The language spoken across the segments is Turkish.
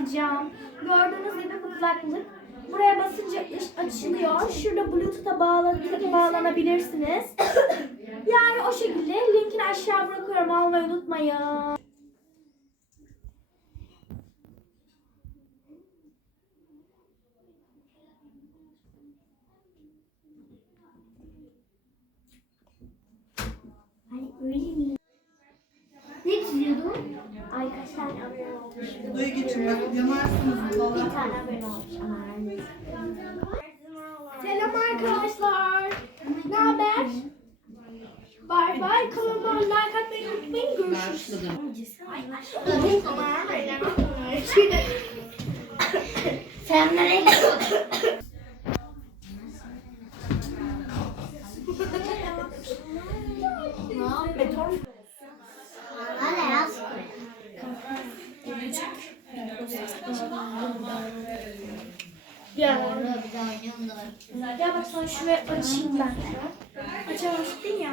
yapacağım. Gördüğünüz gibi kulaklık. Buraya basınca açılıyor. Şurada Bluetooth'a bağla bağlanabilirsiniz. Yani o şekilde linkini aşağı bırakıyorum. Almayı unutmayın. Ay öyle mi? Ne kaç tane abone olmuş? Odaya geçin bak yanarsınız Bir valla. tane abone olmuş. Selam arkadaşlar. Ne haber? Bay bay. Kanalıma like atmayı unutmayın. Görüşürüz. Sen nereye gidiyorsun? Hala Ya. Ya bak sana şuraya açayım ben. Açamazsın ya.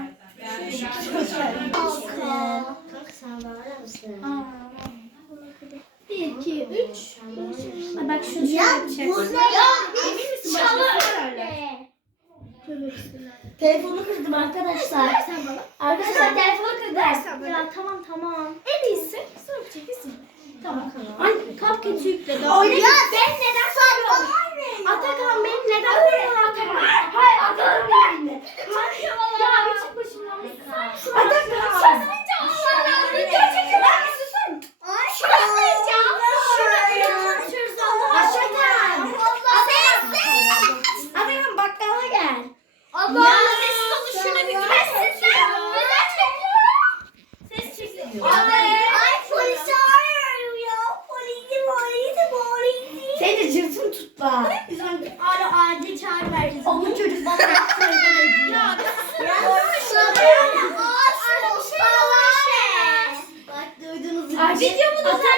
Aa. Bir, iki, üç. Bak şunu şöyle yapacaksın. Emin misin? Telefonu kırdım arkadaşlar. Sen. Arkadaşlar telefonu kırdım. Ya tamam tamam. En iyisi. Sonra çekilsin. Tamam. Ay cupcake yükle. daha. Ya ben neden soruyorum? Cırtın tut bak. Biz ara acil çağrı vereceğiz. O bu çocuk bana yapsaydı. Ya Bak duydunuz mu? Ay videomu da sen